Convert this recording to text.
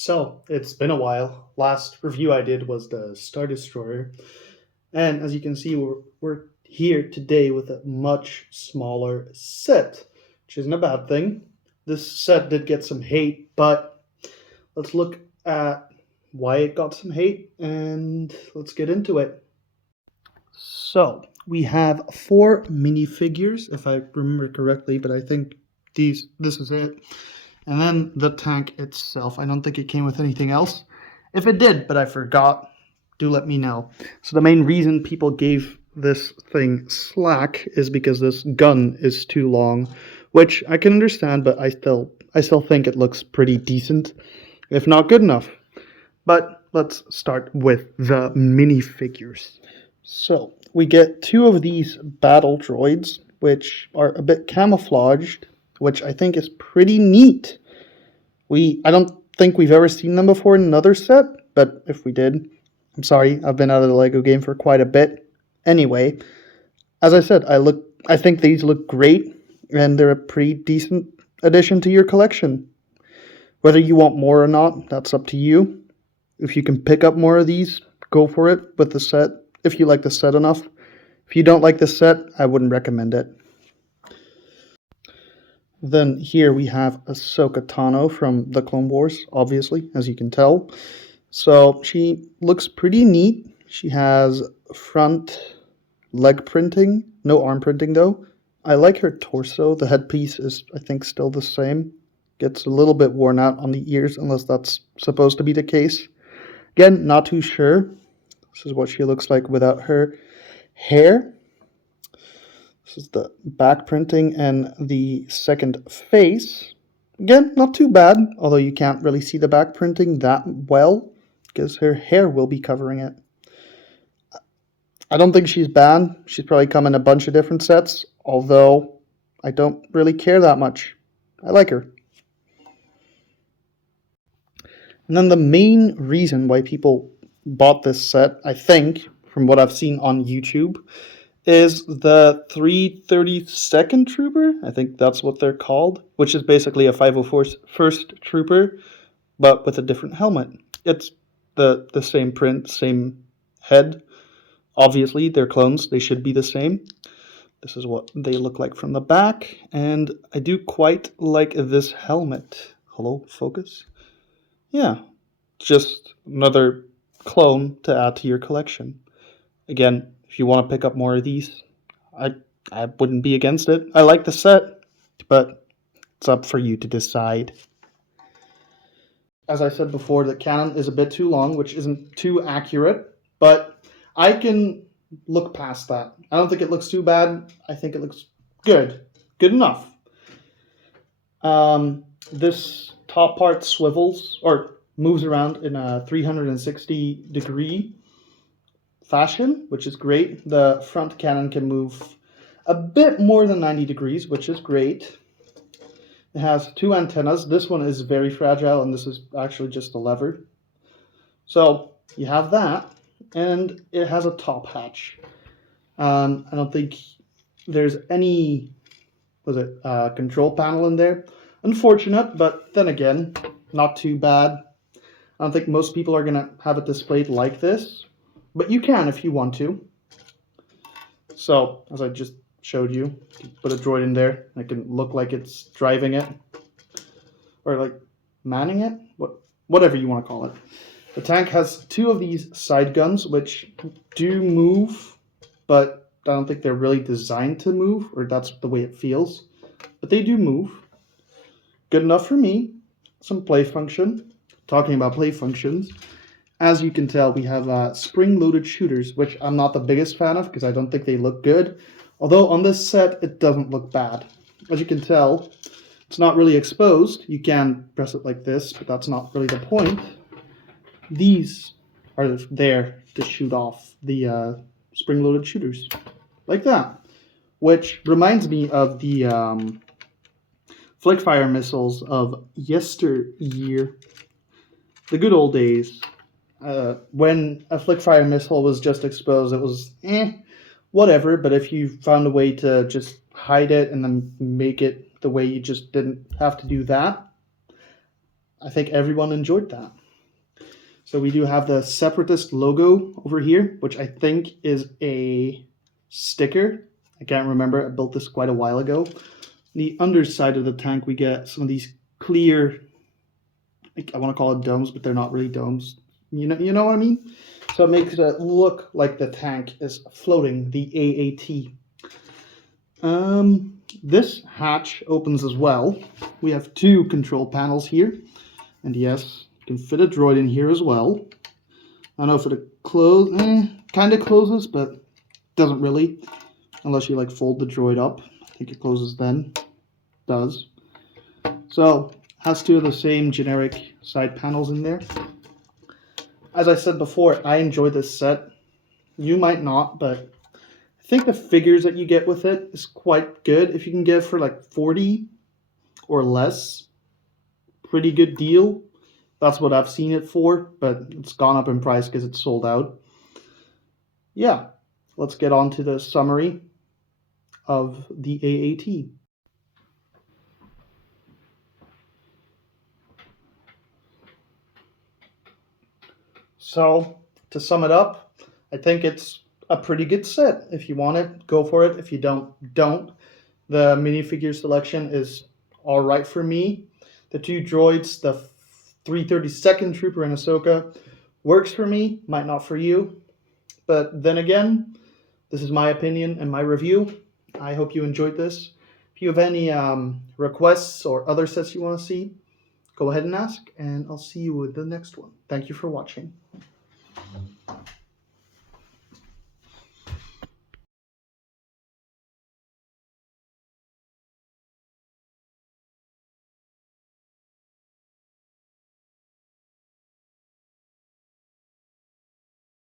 So, it's been a while. Last review I did was the Star Destroyer. And as you can see, we're here today with a much smaller set, which isn't a bad thing. This set did get some hate, but let's look at why it got some hate and let's get into it. So, we have four minifigures, if I remember correctly, but I think this is it. And then the tank itself. I don't think it came with anything else. If it did, but I forgot, do let me know. So the main reason people gave this thing slack is because this gun is too long, which I can understand, but I still think it looks pretty decent, if not good enough. But let's start with the minifigures. So we get two of these battle droids, which are a bit camouflaged, which I think is pretty neat. I don't think we've ever seen them before in another set, but if we did, I'm sorry, I've been out of the LEGO game for quite a bit. Anyway, as I said, I think these look great, and they're a pretty decent addition to your collection. Whether you want more or not, that's up to you. If you can pick up more of these, go for it with the set, if you like the set enough. If you don't like the set, I wouldn't recommend it. Then here we have Ahsoka Tano from the Clone Wars, obviously, as you can tell. So she looks pretty neat. She has front leg printing, no arm printing though. I like her torso. The headpiece is, I think, still the same. Gets a little bit worn out on the ears, unless that's supposed to be the case. Again, not too sure. This is what she looks like without her hair. This is the back printing and the second face. Again, not too bad, although you can't really see the back printing that well because her hair will be covering it. I don't think she's bad. She's probably come in a bunch of different sets, although I don't really care that much. I like her. And then the main reason why people bought this set, I think, from what I've seen on YouTube, is the 332nd Trooper. I think that's what they're called, which is basically a 501st Trooper, but with a different helmet. It's the same print, same head. Obviously, they're clones. They should be the same. This is what they look like from the back, and I do quite like this helmet. Hello, focus? Yeah, just another clone to add to your collection. Again, if you want to pick up more of these, I wouldn't be against it. I like the set, but it's up for you to decide. As I said before, the cannon is a bit too long, which isn't too accurate, but I can look past that. I don't think it looks too bad. I think it looks good. Good enough. This top part swivels, or moves around in a 360-degree fashion, which is great. The front cannon can move a bit more than 90 degrees, which is great. It has two antennas. This one is very fragile, and this is actually just a lever. So you have that, and it has a top hatch. I don't think there's any, control panel in there. Unfortunate, but then again, not too bad. I don't think most people are going to have it displayed like this, but you can if you want to. So, as I just showed you, put a droid in there, and it can look like it's driving it, or like manning it, whatever you want to call it. The tank has two of these side guns, which do move, but I don't think they're really designed to move, or that's the way it feels. But they do move. Good enough for me. Some play function. Talking about play functions, as you can tell, we have spring-loaded shooters, which I'm not the biggest fan of because I don't think they look good. Although on this set, it doesn't look bad. As you can tell, it's not really exposed. You can press it like this, but that's not really the point. These are there to shoot off the spring-loaded shooters, like that. Which reminds me of the flick-fire missiles of yesteryear. The good old days, when a flick-fire missile was just exposed, it was whatever, but if you found a way to just hide it and then make it the way you just didn't have to do that, I think everyone enjoyed that. So we do have the Separatist logo over here, which I think is a sticker. I can't remember. I built this quite a while ago. The underside of the tank, we get some of these clear, I want to call it domes, but they're not really domes. You know what I mean? So it makes it look like the tank is floating, the AAT. This hatch opens as well. We have two control panels here. And yes, you can fit a droid in here as well. I don't know if it kind of closes, but doesn't really. Unless you like fold the droid up. I think it closes then. Does. So, has two of the same generic side panels in there. As I said before, I enjoy this set. You might not, but I think the figures that you get with it is quite good. If you can get it for like 40 or less, pretty good deal. That's what I've seen it for, but it's gone up in price because it's sold out. Yeah, let's get on to the summary of the AAT. So, to sum it up, I think it's a pretty good set. If you want it, go for it. If you don't, don't. The minifigure selection is all right for me. The two droids, the 332nd Trooper and Ahsoka, works for me, might not for you. But then again, this is my opinion and my review. I hope you enjoyed this. If you have any requests or other sets you want to see, go ahead and ask, and I'll see you with the next one. Thank you for watching.